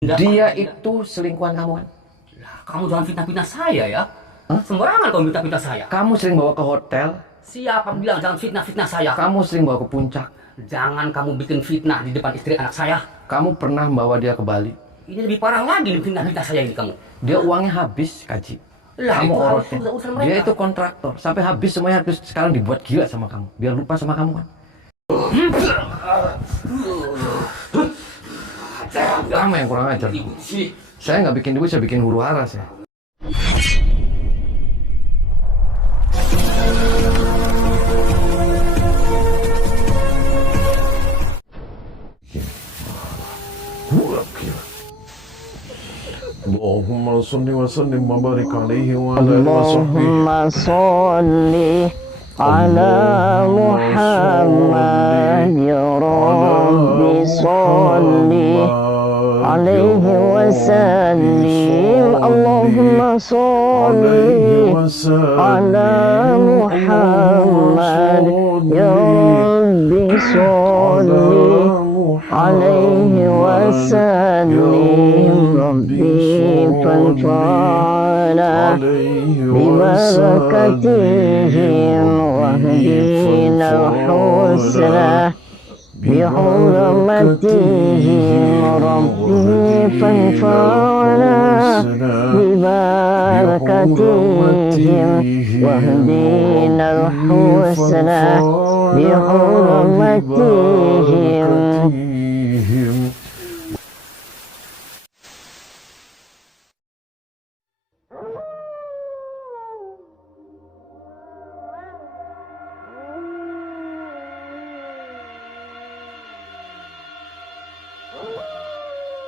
Dia itu selingkuhan kamu kan? Lah, kamu jangan fitnah-fitnah saya ya. Hah? Sembarangan kamu fitnah-fitnah saya. Kamu sering bawa ke hotel, Siapa bilang jangan fitnah-fitnah saya? kamu sering bawa ke puncak, Jangan kamu bikin fitnah di depan istri anak saya. kamu pernah bawa dia ke Bali. Ini lebih parah lagi nih fitnah-fitnah saya ini kamu. Dia uangnya habis, Kaji. Lah, Kamu itu harus orotnya. urusan mereka. Dia itu kontraktor, sampai habis semuanya habis. Sekarang dibuat gila sama kamu, biar lupa sama kamu kan? Kamu yang kurang ajar. Ibu di sini. Saya nggak bikin duit, saya bikin huru hara saya. Allahumma salli wa sallim wa barik alaihi wa ala alihi wa sahbihi. اللهم صل على محمد يا رب صل عليه وسلم اللهم صل على محمد يا رب صل عليه وسلم ربي فانفعنا ببركتهم واهدنا الحسنى بحرمتهم ربي فانفعنا ببركتهم واهدنا الحسنى بحرمتهم.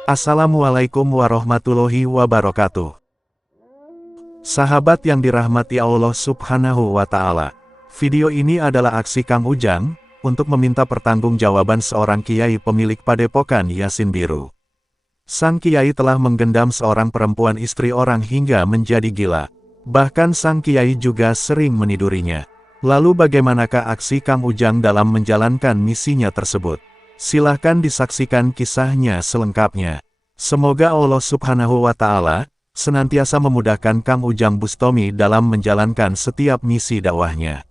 Assalamualaikum warahmatullahi wabarakatuh. Sahabat yang dirahmati Allah Subhanahu wa Ta'ala, video ini adalah aksi Kang Ujang untuk meminta pertanggungjawaban seorang kiai pemilik padepokan Yasin Biru. Sang kiai telah menggendam seorang perempuan istri orang hingga menjadi gila. Bahkan sang kiai juga sering menidurinya. Lalu bagaimanakah aksi Kang Ujang dalam menjalankan misinya tersebut? Silahkan disaksikan kisahnya selengkapnya. Semoga Allah Subhanahu wa Ta'ala senantiasa memudahkan Kang Ujang Bustomi dalam menjalankan setiap misi dakwahnya.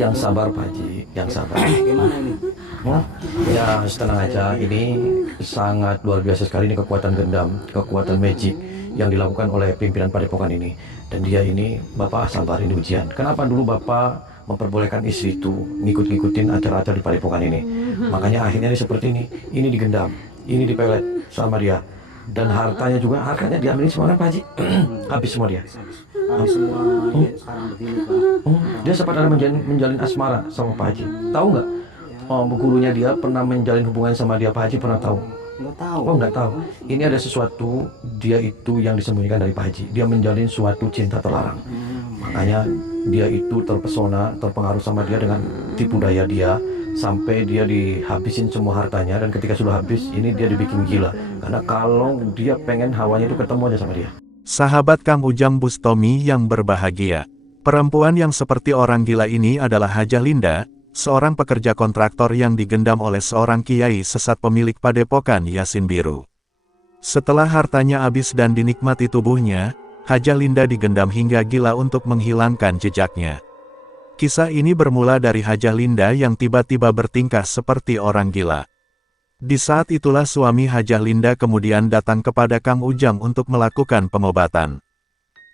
Yang sabar Pak Haji, yang sabar. Gimana ini? Ya tenang aja, ini sangat luar biasa sekali ini kekuatan gendam, kekuatan magic yang dilakukan oleh pimpinan padepokan ini. Dan dia ini, Bapak sabar, ini ujian. Kenapa dulu Bapak memperbolehkan istri itu ngikut-ngikutin acara-acara di padepokan ini? Makanya akhirnya ini seperti ini digendam, ini dipelet sama dia. Dan hartanya juga, hartanya diambil semua kan Pak Haji? Habis semua dia. Habis semua dia sekarang begini, Pak. Dia sempat ada menjalin asmara sama Pak Haji. Tahu nggak? Oh, gurunya dia pernah menjalin hubungan sama dia, Pak Haji pernah tahu? Nggak tahu. Oh, nggak tahu. Ini ada sesuatu, dia itu yang disembunyikan dari Pak Haji. Dia menjalin suatu cinta terlarang. Makanya dia itu terpesona, terpengaruh sama dia dengan tipu daya dia, sampai dia dihabisin semua hartanya. Dan ketika sudah habis, ini dia dibikin gila. Karena kalau dia pengen hawanya itu ketemu aja sama dia. Sahabat Kang Ujang Bustomi yang berbahagia, perempuan yang seperti orang gila ini adalah Hajah Linda, seorang pekerja kontraktor yang digendam oleh seorang kiai sesat pemilik padepokan Yasin Biru. Setelah hartanya habis dan dinikmati tubuhnya, Hajah Linda digendam hingga gila untuk menghilangkan jejaknya. Kisah ini bermula dari Hajah Linda yang tiba-tiba bertingkah seperti orang gila. Di saat itulah suami Hajah Linda kemudian datang kepada Kang Ujang untuk melakukan pengobatan.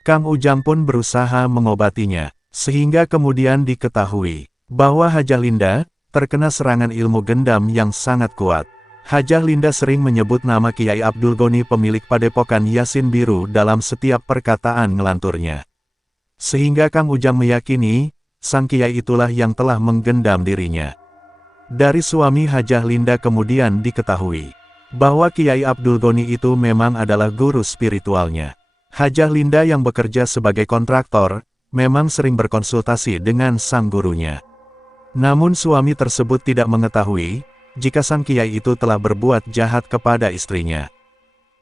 Kang Ujang pun berusaha mengobatinya, sehingga kemudian diketahui bahwa Hajah Linda terkena serangan ilmu gendam yang sangat kuat. Hajah Linda sering menyebut nama Kiai Abdul Goni pemilik padepokan Yasin Biru dalam setiap perkataan ngelanturnya. Sehingga Kang Ujang meyakini, sang Kiai itulah yang telah menggendam dirinya. Dari suami Hajah Linda kemudian diketahui bahwa Kiai Abdul Goni itu memang adalah guru spiritualnya. Hajah Linda yang bekerja sebagai kontraktor, memang sering berkonsultasi dengan sang gurunya. Namun suami tersebut tidak mengetahui jika sang kiai itu telah berbuat jahat kepada istrinya.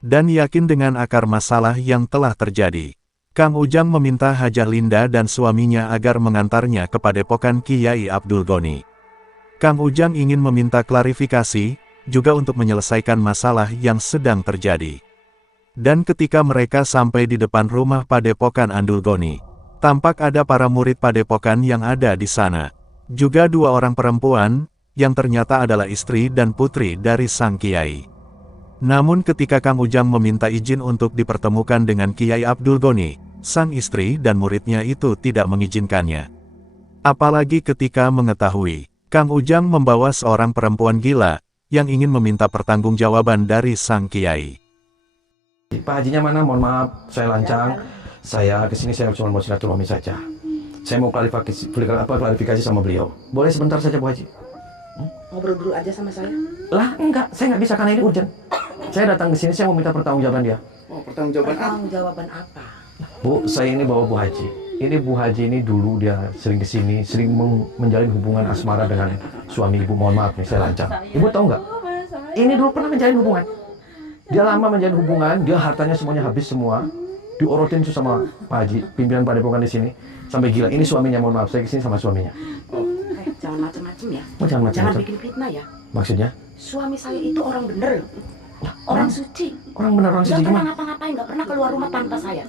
Dan yakin dengan akar masalah yang telah terjadi. Kang Ujang meminta Hajah Linda dan suaminya agar mengantarnya ke padepokan Kiai Abdul Goni. Kang Ujang ingin meminta klarifikasi, juga untuk menyelesaikan masalah yang sedang terjadi. Dan ketika mereka sampai di depan rumah padepokan Abdul Goni, tampak ada para murid padepokan yang ada di sana. Juga 2 orang perempuan, yang ternyata adalah istri dan putri dari sang kiai. Namun ketika Kang Ujang meminta izin untuk dipertemukan dengan Kiai Abdul Goni, sang istri dan muridnya itu tidak mengizinkannya. Apalagi ketika mengetahui, Kang Ujang membawa seorang perempuan gila, yang ingin meminta pertanggungjawaban dari sang kiai. Pak Hajinya mana? Mohon maaf, saya lancang. Saya kesini saya cuma mau silaturahmi saja. Saya mau klarifikasi sama beliau. Boleh sebentar saja Bu Haji? Ngobrol dulu aja sama saya. Lah enggak, saya nggak bisa karena ini urgent. Saya datang ke sini, saya mau minta pertanggungjawaban dia. Oh, pertanggungjawaban apa? Pertanggungjawaban apa? Bu, saya ini bawa Bu Haji. Ini Bu Haji ini dulu dia sering kesini, sering menjalin hubungan asmara dengan suami ibu. Mohon maaf nih, saya lancang. Ibu tahu nggak? Ini dulu pernah menjalin hubungan. Dia lama menjalin hubungan, dia hartanya semuanya habis semua. Diorotin tuh sama Pak Haji, pimpinan padepokan di sini. Sampai gila, ini suaminya, mohon maaf, saya kesini sama suaminya. Jangan macam-macam ya. Oh, jangan macam-macam. Jangan bikin fitnah ya. Maksudnya? Suami saya itu orang bener loh. Orang suci. Orang benar, orang suci Nggak pernah gimana? ngapa-ngapain, nggak pernah keluar rumah tanpa saya.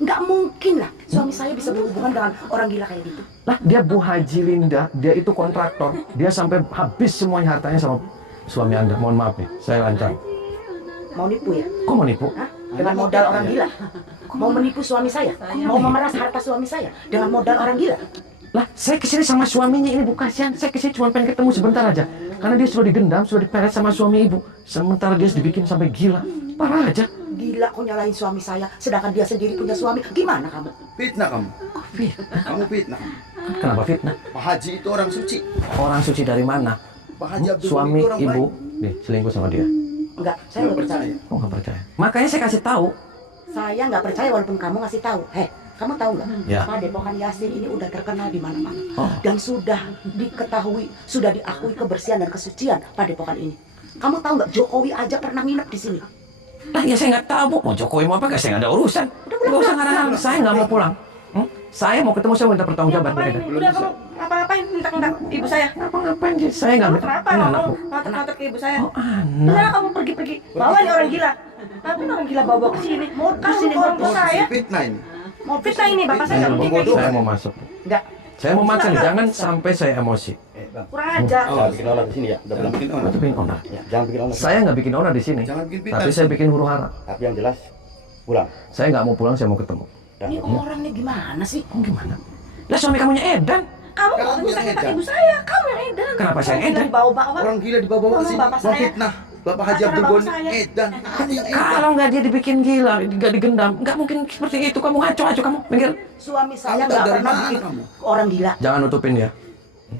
Nggak mungkin lah suami saya bisa berhubungan dengan orang gila kayak gitu. Lah, dia Bu Haji Linda, dia itu kontraktor. Dia sampai habis semuanya hartanya sama suami Anda. Mohon maaf nih, saya lancang. Mau nipu ya? Kok mau nipu? Hah? Dengan modal orang gila? Mau menipu suami saya? Mau memeras harta suami saya dengan modal orang gila? Lah, saya kesini sama suaminya ini, Bu, kasihan. Saya kesini cuma pengen ketemu sebentar aja. Karena dia sudah digendam, sudah diperet sama suami ibu. Sementara dia dibikin sampai gila. Parah aja. Gila kok nyalahin suami saya, sedangkan dia sendiri punya suami. Gimana kamu? Fitnah kamu. Kamu fitnah. Kenapa fitnah? Pak Haji itu orang suci. Orang suci dari mana? Pak Haji Abdul Goni Suami itu orang ibu, baik. nih, selingkuh sama dia. Enggak, saya nggak percaya. Oh, nggak percaya. Makanya saya kasih tahu. Saya nggak percaya walaupun kamu ngasih tahu. Heh, kamu tahu nggak? Ya. Padepokan Yasin ini udah terkenal di mana-mana Oh. dan sudah diketahui, sudah diakui kebersihan dan kesucian padepokan ini. Kamu tahu nggak? Jokowi aja pernah nginep di sini. Nah, ya saya nggak tahu, Bu. Mau Jokowi mau apa? Nggak, saya nggak ada urusan. Nggak usah ngarang-ngarang. Saya nggak mau pulang. Saya mau ketemu, saya minta pertanggungjawaban. Udah kamu apa-apain minta ibu saya. Ngapain sih? Saya nggak minta. Kenapa Ini kamu anak, Bu. ngotot-ngotot ke ibu saya? Oh, anak. Udah kamu pergi-pergi. Bawa nih orang gila. Tapi orang gila bawa ke sini. Mau kasih ke orang tua saya. Fitnah ini. Mau fitnah ini bapak saya nggak mungkin kayak gitu. Saya mau masuk. Enggak. Saya mau makan. Jangan sampai saya emosi. Kurang ajar. Jangan bikin onar di sini ya. Udah bilang bikin onar. Itu bikin onar. Jangan bikin onar. Saya nggak bikin onar di sini. Jangan bikin fitnah. Tapi saya bikin huru hara. Tapi yang jelas pulang. Saya nggak mau pulang, saya mau ketemu. Ini orang nih gimana sih? Oh, gimana? Lah, suami kamunya edan. Kamu Kamu nggak minta yang kata edan. ibu saya. Kamu yang edan. Kenapa saya Orang gila edan? dibawa-bawa. Orang gila dibawa-bawa ke sini. Bapak Mau saya. fitnah. Bapak Haji Acara Abdul bapak Goni saya. edan. Kamu yang edan. Kalau nggak dia dibikin gila, nggak digendam, nggak mungkin seperti itu. Kamu ngaco-ngaco, kamu minggir. Suami saya Kamu tahu nggak dari pernah mana bikin kamu? orang gila. Jangan nutupin ya.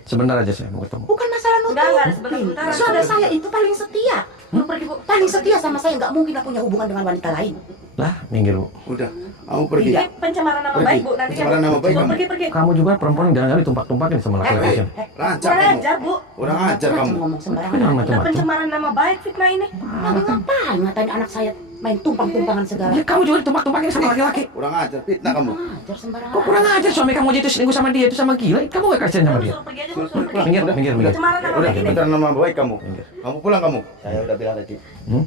Sebentar aja saya mau ketemu. Bukan masalah Enggak ada nutupin. sebentar-sebentar. Suami saya itu paling setia. Lu pergi bu. Paling setia sama saya, nggak mungkin aku punya hubungan dengan wanita lain. Lah, minggir, Bu. Udah. Kamu pergi. Ini pencemaran nama Pergi. baik bu. Nanti Pencemaran nama baik Bu, kamu. pergi. Kamu juga perempuan jangan ditumpak-tumpakin sama laki-laki sini. Lancar Kurang kamu. ajar bu. Kurang ajar kamu. Ngomong sembarangan. Jangan Udah macam-macam. pencemaran nama baik fitnah ini. Kamu ngapain ngatain anak saya main tumpang-tumpangan segala? Ya, kamu juga ditumpak-tumpakin sama laki-laki. Kurang ajar. Fitnah kamu. Ajar sembarangan. Kok kurang aja suami kamu aja itu selingkuh sama dia, itu sama gila. Kamu gak kasihan sama dia. Suruh pergi aja bu. Suruh pergi. Minggir, minggir, minggir. Pencemaran nama Udah. baik ini. Bentar nama baik kamu. Kamu pulang kamu. Saya udah bilang tadi.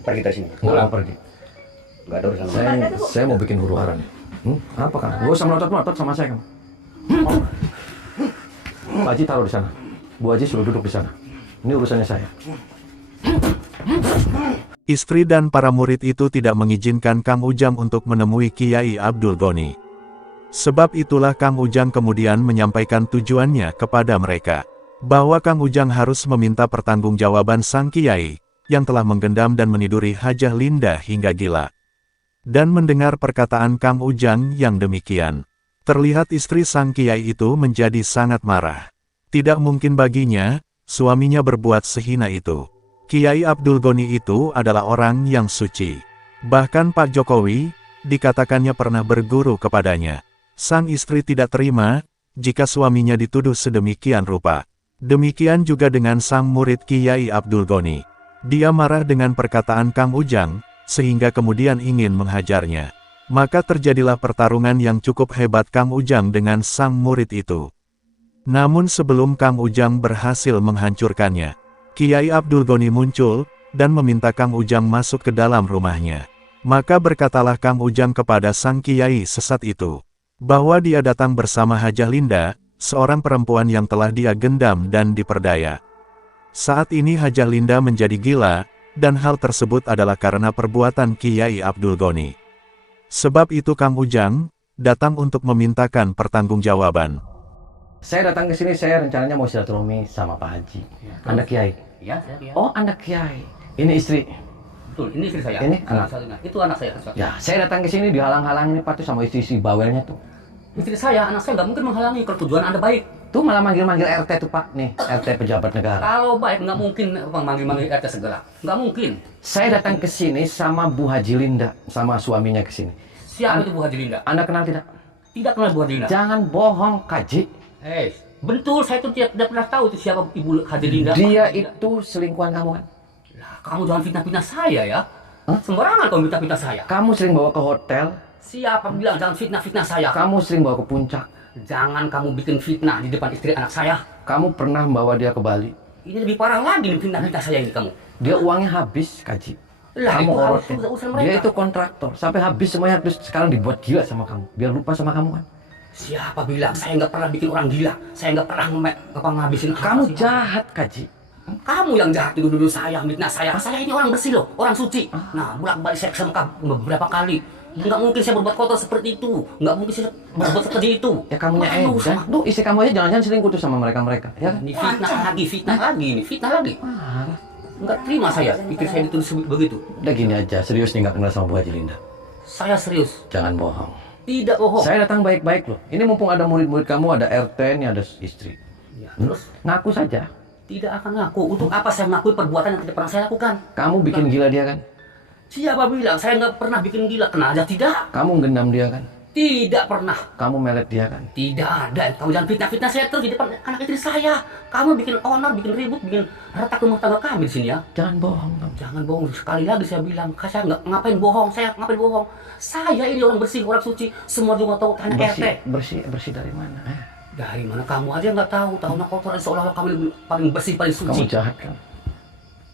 Pergi dari sini. Nggak mau pergi. Enggak ada urusan. Saya mau bikin huru hara nih. Apa kan? Gak usah melotot-melotot sama saya kamu. Pak Haji taruh di sana. Bu Haji suruh duduk di sana. Ini urusannya saya. Istri dan para murid itu tidak mengizinkan Kang Ujang untuk menemui Kiai Abdul Goni. Sebab itulah Kang Ujang kemudian menyampaikan tujuannya kepada mereka, bahwa Kang Ujang harus meminta pertanggungjawaban sang Kiai, yang telah menggendam dan meniduri Hajah Linda hingga gila. Dan mendengar perkataan Kang Ujang yang demikian, terlihat istri sang Kiai itu menjadi sangat marah. Tidak mungkin baginya, suaminya berbuat sehina itu. Kiai Abdul Goni itu adalah orang yang suci. Bahkan Pak Jokowi, dikatakannya pernah berguru kepadanya. Sang istri tidak terima, jika suaminya dituduh sedemikian rupa. Demikian juga dengan sang murid Kiai Abdul Goni. Dia marah dengan perkataan Kang Ujang, sehingga kemudian ingin menghajarnya. Maka terjadilah pertarungan yang cukup hebat Kang Ujang dengan sang murid itu. Namun sebelum Kang Ujang berhasil menghancurkannya, Kiai Abdul Goni muncul, dan meminta Kang Ujang masuk ke dalam rumahnya. Maka berkatalah Kang Ujang kepada sang Kiai sesat itu, bahwa dia datang bersama Hajah Linda, seorang perempuan yang telah dia gendam dan diperdaya. Saat ini Hajah Linda menjadi gila, dan hal tersebut adalah karena perbuatan Kiai Abdul Goni. Sebab itu Kang Ujang datang untuk memintakan pertanggungjawaban. Saya datang ke sini, saya rencananya mau silaturahmi sama Pak Haji. Anda Kiai? Iya, saya Kiai. Oh, Anda Kiai. Ini istri? Betul, ini istri saya. Ini anak? Itu anak saya. Ya, saya datang ke sini dihalang-halang ini Pak tuh sama istri bawelnya tuh. Istri saya, anak saya nggak mungkin menghalangi kalau tujuan Anda baik. Tuh malah manggil-manggil RT tuh Pak, nih RT pejabat negara. Kalau baik nggak mungkin manggil-manggil RT segala. Nggak mungkin. Saya datang ke sini sama Bu Haji Linda, sama suaminya ke sini. Siapa itu Bu Haji Linda? Anda kenal tidak? Tidak kenal Bu Haji Linda. Jangan bohong, Kaji. Betul, saya itu tidak pernah tahu itu siapa Ibu Haji Linda. Dia itu selingkuhan kamu kan? Lah, kamu jangan fitnah-fitnah saya ya. Sembarangan kamu fitnah-fitnah saya. Kamu sering bawa ke hotel. Siapa bilang jangan fitnah-fitnah saya? Kamu sering bawa ke puncak. Jangan kamu bikin fitnah di depan istri anak saya. Kamu pernah membawa dia ke Bali. Ini lebih parah lagi nih fitnah-fitnah saya ini kamu. Dia uangnya habis, Kaji. Lah, Kamu itu harus orotin. urusan mereka. Dia itu kontraktor. Sampai habis semuanya, terus sekarang dibuat gila sama kamu. Biar lupa sama kamu kan. Siapa bilang saya nggak pernah bikin orang gila? Saya nggak pernah ngabisin Kamu sih. jahat, Kaji. Kamu yang jahat dulu saya, mitnah saya. Saya ini orang bersih loh, orang suci. Nah, bolak-balik saya sama kamu beberapa kali. Nggak mungkin saya berbuat kotor seperti itu. Nggak mungkin saya berbuat seperti itu. Ya kamunya Malu edan. sama- Tuh istri kamu aja jangan-jangan selingkuh tuh sama mereka-mereka. Ya kan? Ini fitnah lagi, ini fitnah lagi. Nggak terima saya, istri saya ditulis begitu. Udah gini aja, serius nih nggak kenal sama Bu Haji Linda. Saya serius, Jangan bohong. tidak bohong. Saya datang baik-baik loh. Ini mumpung ada murid-murid kamu, ada RT, ini ada istri. Ya, terus Ngaku saja. tidak akan ngaku. Untuk apa saya mengakui perbuatan yang tidak pernah saya lakukan? Kamu bikin gila dia kan? Siapa bilang saya nggak pernah bikin gila? Kena aja tidak. Kamu gendam dia kan? Tidak pernah. Kamu melet dia kan? Tidak ada. Kamu jangan fitnah-fitnah saya terus di depan anak istri saya. Kamu bikin onar, bikin ribut, bikin retak rumah tangga kami di sini ya. Jangan bohong kamu. Jangan bohong. Sekali lagi saya bilang, saya nggak ngapain bohong. Saya ngapain bohong. Saya ini orang bersih, orang suci. Semua juga tahu tanya RT. Bersih dari mana? Dari mana kamu aja nggak tahu. Tahu nak kotor seolah-olah kamu lebih paling bersih, paling Kamu suci. jahat kan?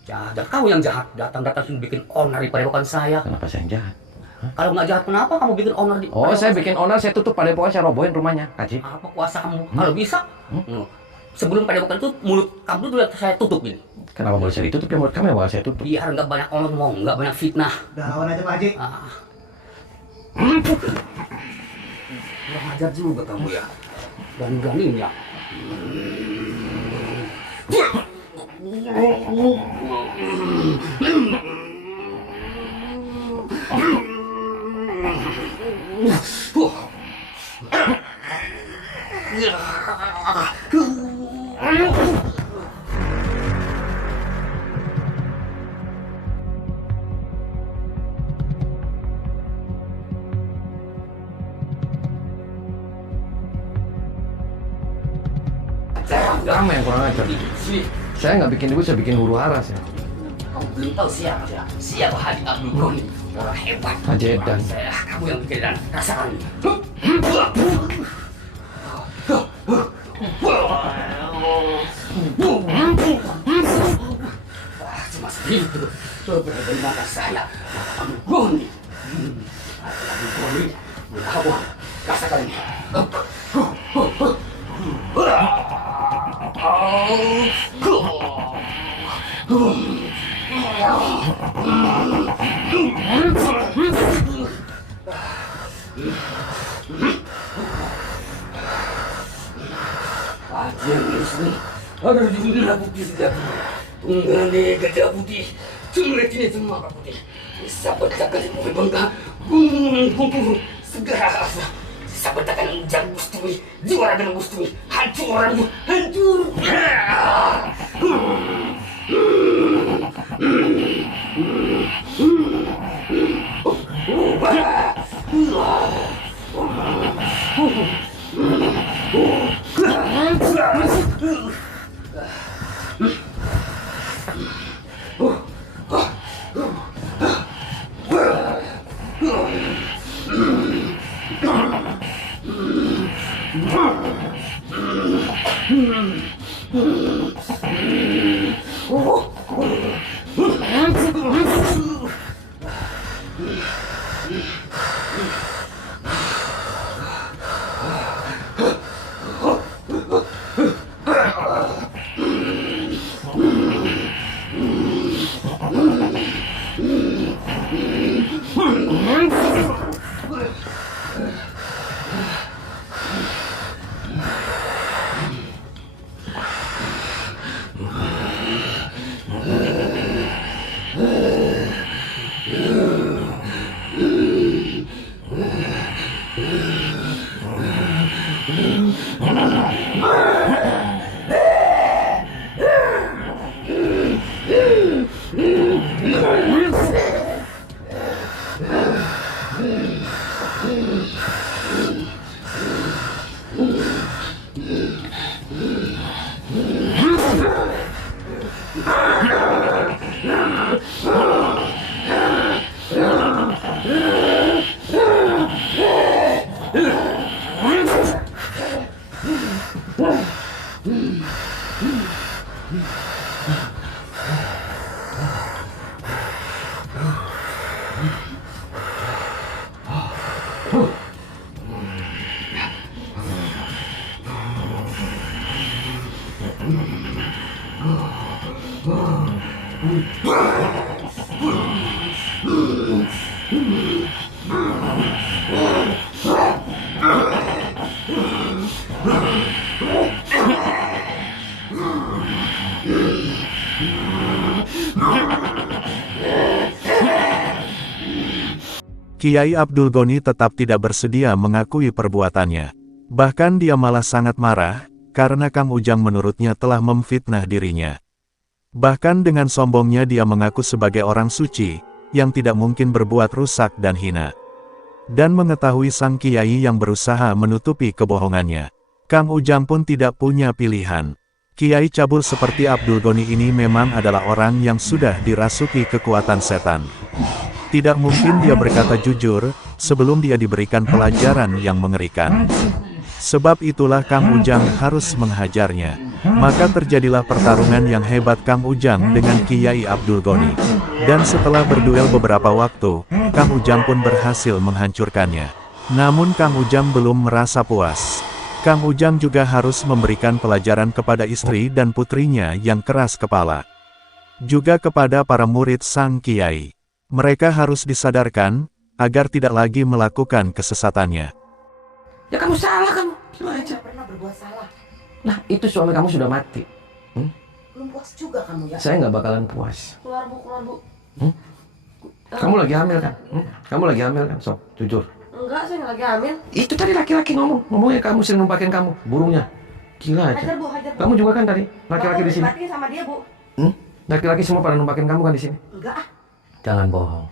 Jahat. Kamu yang jahat. Datang-datang sini bikin onar di padepokan saya. Kenapa saya yang jahat? Kalau nggak jahat, kenapa kamu bikin onar di Oh, saya padepokan bikin onar, saya tutup padepokan, saya robohin rumahnya, Kaji. Apa kuasamu? Kalau bisa, sebelum padepokan itu mulut kamu dulu saya tutup ini. Kenapa boleh saya ditutup? Ya mulut kamu yang bakal saya tutup. Biar nggak banyak ngomong, nggak banyak fitnah. Udah lawan aja Pak Haji. Kurang ajar juga kamu ya. Berani-beraninya. Kamu yang kurang ajar. Saya nggak bikin ibu, saya bikin huru hara saya. Kamu belum tahu siapa ya? Siapa Haji Abdul Goni? Orang hebat. Haji Edan. Kamu yang bikin dan rasakan. Cuma segitu. Beberapa mata saya. Abdul Goni. Abdul Goni. Kamu rasakan ini. Ada di dunia putih sejati. Tunggane gajah putih. Cuma ini semua putih. Bisa berjaga di bumi bangga. Gunung segera apa. Bisa berjaga dengan ujang bustumi. Jiwa raga bustumi. Hancur orangmu. Hancur. Kiai Abdul Goni tetap tidak bersedia mengakui perbuatannya. Bahkan dia malah sangat marah, karena Kang Ujang menurutnya telah memfitnah dirinya. Bahkan dengan sombongnya dia mengaku sebagai orang suci, yang tidak mungkin berbuat rusak dan hina. Dan mengetahui sang kiai yang berusaha menutupi kebohongannya, Kang Ujang pun tidak punya pilihan. Kiai cabul seperti Abdul Goni ini memang adalah orang yang sudah dirasuki kekuatan setan. Tidak mungkin dia berkata jujur, sebelum dia diberikan pelajaran yang mengerikan. Sebab itulah Kang Ujang harus menghajarnya. Maka terjadilah pertarungan yang hebat Kang Ujang dengan Kiai Abdul Goni. Dan setelah berduel beberapa waktu, Kang Ujang pun berhasil menghancurkannya. Namun Kang Ujang belum merasa puas. Kang Ujang juga harus memberikan pelajaran kepada istri dan putrinya yang keras kepala. Juga kepada para murid sang Kiai. Mereka harus disadarkan, agar tidak lagi melakukan kesesatannya. Ya kamu salah kamu. Saya tidak pernah berbuat salah. Nah itu suami kamu sudah mati. Belum puas juga kamu ya. Saya nggak bakalan puas. Keluar bu, keluar bu. Kamu lagi hamil kan? Kamu lagi hamil kan? Sob, jujur. Enggak, saya nggak lagi hamil. Itu tadi laki-laki ngomongnya kamu sering numpakin kamu, burungnya. Gila aja. Hajar bu, hajar bu. Kamu juga kan tadi laki-laki di sini. Batin sama dia bu. Laki-laki semua pada numpakin kamu kan di sini. Enggak ah. Jangan bohong.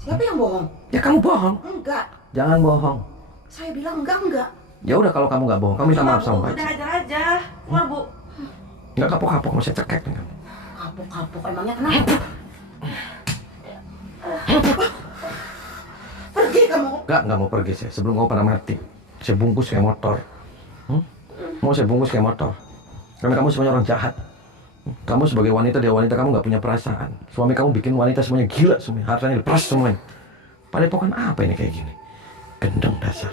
Siapa yang bohong? Ya kamu bohong. Enggak. Jangan bohong. Saya bilang enggak. Ya udah kalau kamu nggak bohong, kamu minta maaf sama Pak. Udah hajar aja. Keluar bu. Nggak kapok-kapok, mau saya cekek nih kamu. Kapok-kapok emangnya kenapa? Pergi kamu. Nggak mau pergi saya. Sebelum kamu pada mati, saya bungkus kayak motor. Mau saya bungkus kayak motor. Karena kamu sebenarnya orang jahat. Kamu sebagai wanita, dia wanita, kamu nggak punya perasaan. Suami kamu bikin wanita semuanya gila semuanya. Hartanya diperas semuanya. Padepokan apa ini kayak gini? Gendeng dasar.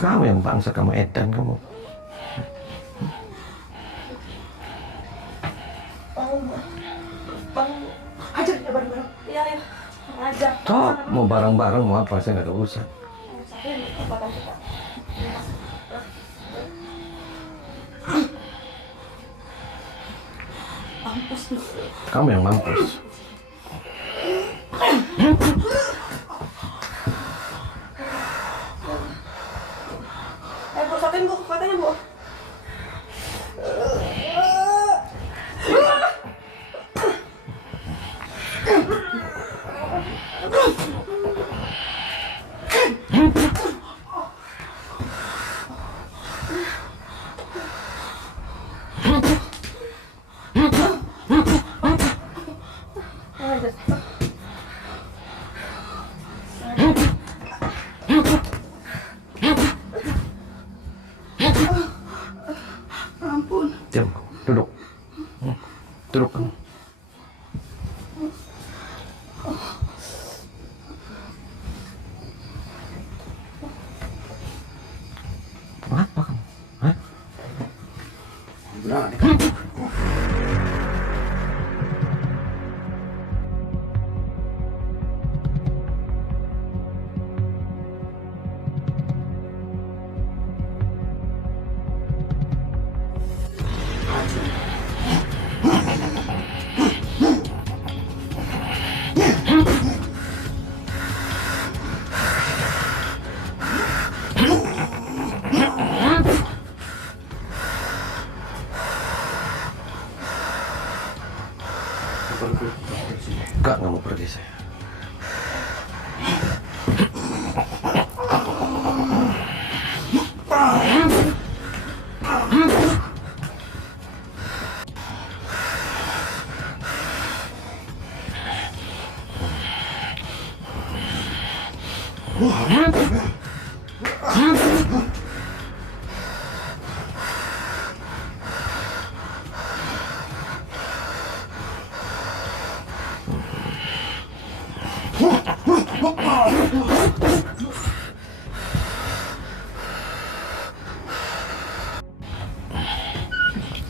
Kamu yang bangsa, kamu edan kamu. Bang, Hajar dia bareng-bareng. iya iya. Hajar. Top, mau bareng-bareng mau apa? Saya nggak ada urusan. Mampus nih. Kamu yang mampus. Bu, sokin bu, kekuatannya bu. Diam, duduk. Duduk kamu. Apa kamu? Hah? Berani kamu. Enggak mau pergi saya.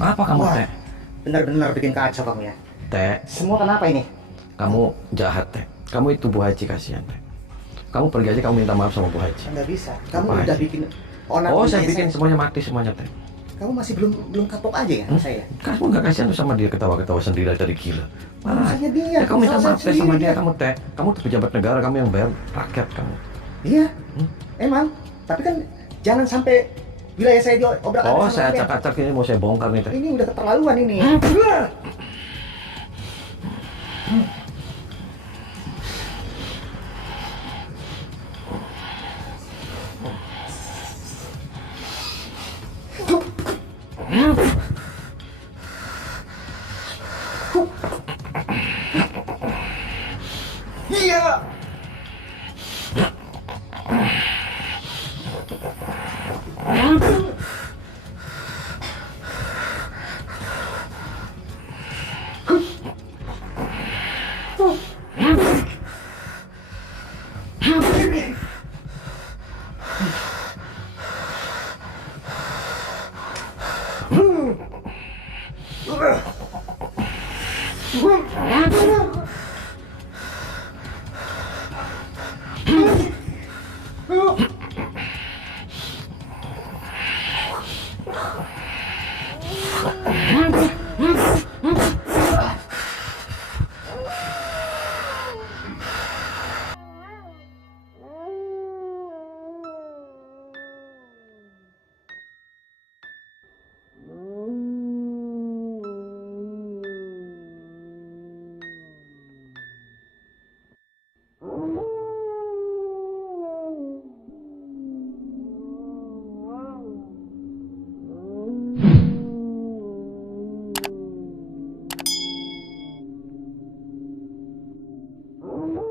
Apa kamu, Wah, Teh? benar-benar bikin kacau kamu ya. Teh, Semua kenapa ini? kamu jahat, Teh. Kamu itu Bu Haji, kasihan, Teh. Kamu pergi aja, kamu minta maaf sama Bu Haji. Nggak bisa. Kamu Apa udah aja? bikin onar. Oh, saya bikin semuanya mati semuanya, Teh. Kamu masih belum kapok aja ya sama saya. Kamu nggak kasihan tuh sama dia, ketawa-ketawa sendiri dari gila. Masalahnya dia, Ya, kamu minta masalah maaf Teh, sama sendiri dia, dia. kamu Teh. Kamu tuh pejabat negara, kamu yang bayar rakyat kamu. Iya, emang. Tapi kan jangan sampai wilayah saya diobrak-abrik Oh, sama saya kalian. acak-acak ini mau saya bongkar nih, Teh. Ini udah keterlaluan ini. Iya.